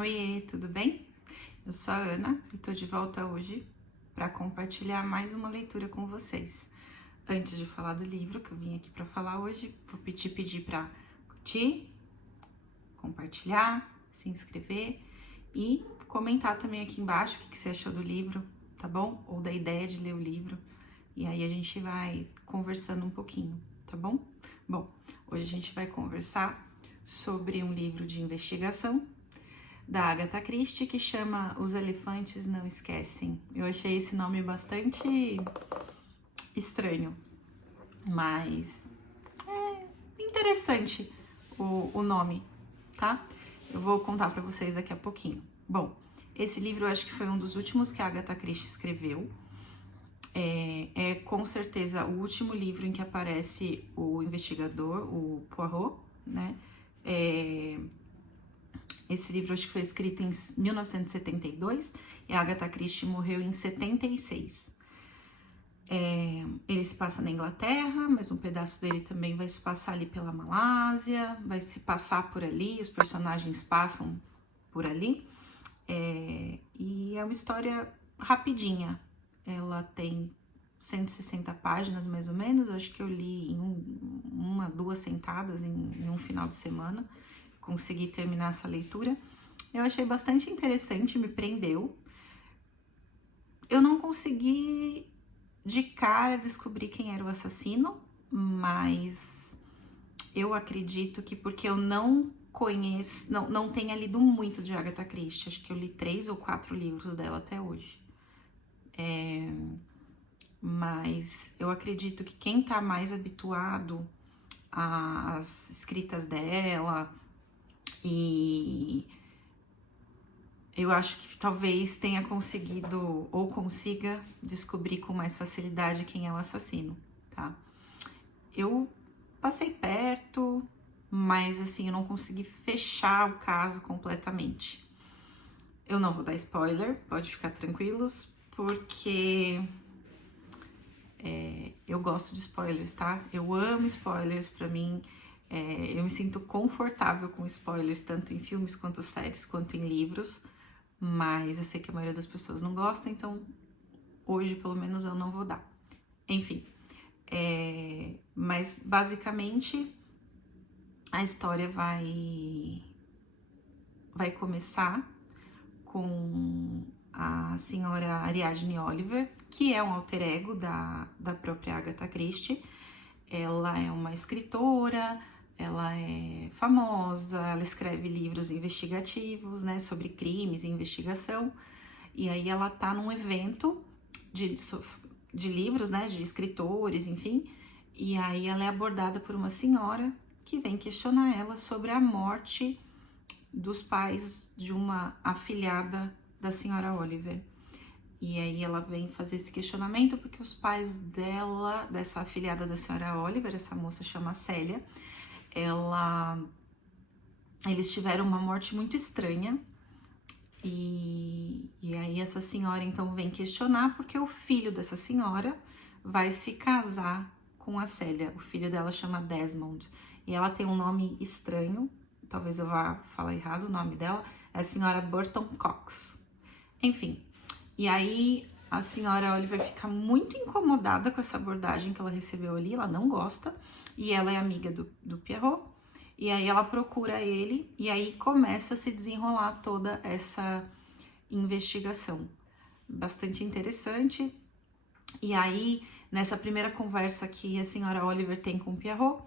Oiê, tudo bem? Eu sou a Ana e tô de volta hoje para compartilhar mais uma leitura com vocês. Antes de falar do livro que eu vim aqui para falar hoje, vou pedir para curtir, compartilhar, se inscrever e comentar também aqui embaixo o que você achou do livro, tá bom? Ou da ideia de ler o livro. E aí a gente vai conversando um pouquinho, tá bom? Bom, hoje a gente vai conversar sobre um livro de investigação da Agatha Christie que chama Os Elefantes Não Esquecem. Eu achei esse nome bastante estranho, mas é interessante o nome, tá? Eu vou contar pra vocês daqui a pouquinho. Bom, esse livro eu acho que foi um dos últimos que a Agatha Christie escreveu. É com certeza o último livro em que aparece o investigador, o Poirot, né? Esse livro acho que foi escrito em 1972 e a Agatha Christie morreu em 76. Ele se passa na Inglaterra, mas um pedaço dele também vai se passar ali pela Malásia, vai se passar por ali, os personagens passam por ali. E é uma história rapidinha, ela tem 160 páginas mais ou menos, acho que eu li em uma, duas sentadas em um final de semana. Consegui terminar essa leitura. Eu achei bastante interessante, me prendeu. Eu não consegui de cara descobrir quem era o assassino, mas eu acredito que porque eu não conheço, não tenha lido muito de Agatha Christie, acho que eu li 3 ou 4 livros dela até hoje. Mas eu acredito que quem tá mais habituado às escritas dela, e eu acho que talvez tenha conseguido ou consiga descobrir com mais facilidade quem é o assassino, tá? Eu passei perto, mas assim, eu não consegui fechar o caso completamente. Eu não vou dar spoiler, pode ficar tranquilos, porque eu gosto de spoilers, tá? Eu amo spoilers, pra mim. Eu me sinto confortável com spoilers, tanto em filmes, quanto séries, quanto em livros, mas eu sei que a maioria das pessoas não gosta, então hoje, pelo menos, eu não vou dar. Enfim, mas basicamente a história vai começar com a senhora Ariadne Oliver, que é um alter ego da própria Agatha Christie. Ela é uma escritora, ela é famosa, ela escreve livros investigativos, né, sobre crimes e investigação. E aí ela tá num evento de livros, né, de escritores, enfim. E aí ela é abordada por uma senhora que vem questionar ela sobre a morte dos pais de uma afilhada da senhora Oliver. E aí ela vem fazer esse questionamento porque os pais dela, dessa afilhada da senhora Oliver, essa moça chama Célia, eles tiveram uma morte muito estranha. E aí essa senhora então vem questionar porque o filho dessa senhora vai se casar com a Célia. O filho dela chama Desmond. E ela tem um nome estranho, talvez eu vá falar errado o nome dela, é a senhora Burton Cox. Enfim, e aí a senhora Oliver fica muito incomodada com essa abordagem que ela recebeu ali, ela não gosta, e ela é amiga do Poirot, e aí ela procura ele, e aí começa a se desenrolar toda essa investigação. Bastante interessante. E aí, nessa primeira conversa que a senhora Oliver tem com o Poirot,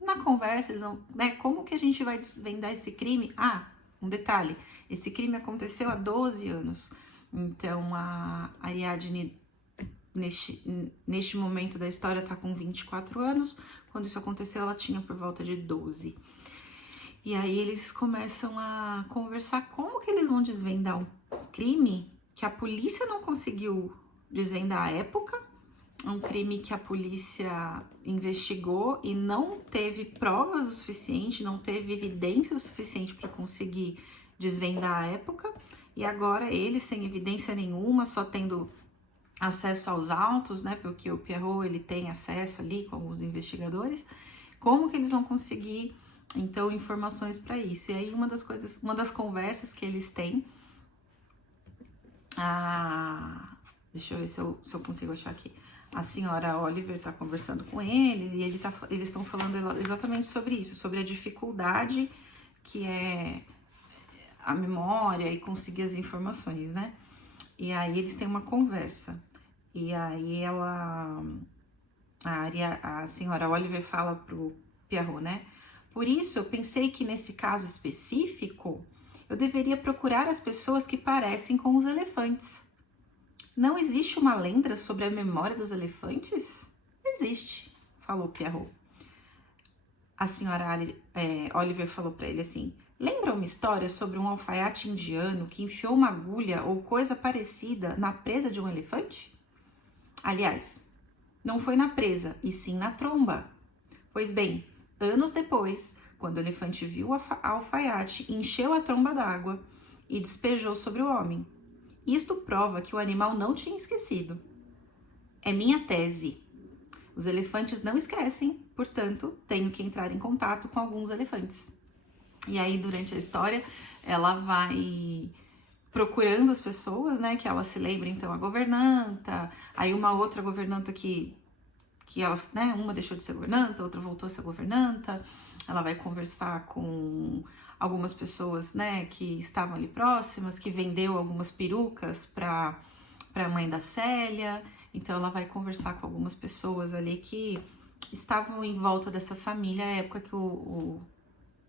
na conversa, eles vão, né, como que a gente vai desvendar esse crime? Ah, um detalhe, esse crime aconteceu há 12 anos, então a Ariadne, neste momento da história, tá com 24 anos, quando isso aconteceu ela tinha por volta de 12. E aí eles começam a conversar como que eles vão desvendar um crime que a polícia não conseguiu desvendar à época, um crime que a polícia investigou e não teve provas o suficiente, não teve evidência o suficiente para conseguir desvendar à época, e agora eles, sem evidência nenhuma, só tendo acesso aos autos, né, porque o Poirot ele tem acesso ali com os investigadores, como que eles vão conseguir Então, informações para isso. E aí, uma das conversas que eles têm, deixa eu ver se eu consigo achar aqui. A senhora Oliver tá conversando com ele e eles estão falando exatamente sobre isso, sobre a dificuldade que é a memória e conseguir as informações, né? E aí eles têm uma conversa. E aí a senhora Oliver fala pro Pierrot, né? Por isso, eu pensei que nesse caso específico, eu deveria procurar as pessoas que parecem com os elefantes. Não existe uma lenda sobre a memória dos elefantes? Existe, falou Pierrot. A senhora Oliver falou para ele assim, lembra uma história sobre um alfaiate indiano que enfiou uma agulha ou coisa parecida na presa de um elefante? Aliás, não foi na presa, e sim na tromba. Pois bem, anos depois, quando o elefante viu a alfaiate, encheu a tromba d'água e despejou sobre o homem. Isto prova que o animal não tinha esquecido. É minha tese. Os elefantes não esquecem, portanto, tenho que entrar em contato com alguns elefantes. E aí, durante a história, ela vai procurando as pessoas, né, que ela se lembra, então, a governanta, aí uma outra governanta que elas, né, uma deixou de ser governanta, outra voltou a ser governanta, ela vai conversar com algumas pessoas, né, que estavam ali próximas, que vendeu algumas perucas para a mãe da Célia, então ela vai conversar com algumas pessoas ali que estavam em volta dessa família, à época que o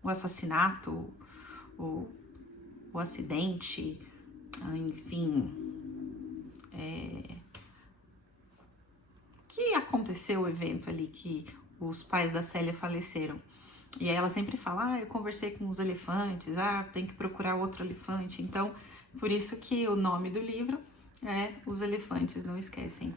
assassinato, o acidente, enfim, que aconteceu o evento ali que os pais da Célia faleceram. E aí ela sempre fala, eu conversei com os elefantes, tem que procurar outro elefante. Então, por isso que o nome do livro é Os Elefantes Não Esquecem.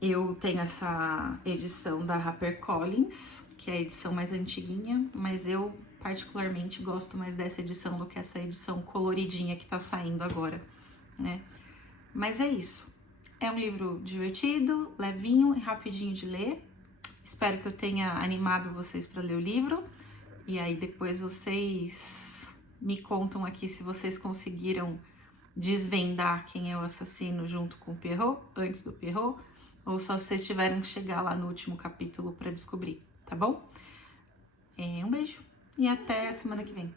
Eu tenho essa edição da HarperCollins, que é a edição mais antiguinha, mas eu particularmente gosto mais dessa edição do que essa edição coloridinha que tá saindo agora, né? Mas é isso. É um livro divertido, levinho e rapidinho de ler. Espero que eu tenha animado vocês para ler o livro. E aí depois vocês me contam aqui se vocês conseguiram desvendar quem é o assassino junto com o Pierrot, antes do Pierrot, ou só vocês tiveram que chegar lá no último capítulo para descobrir, tá bom? Um beijo e até a semana que vem.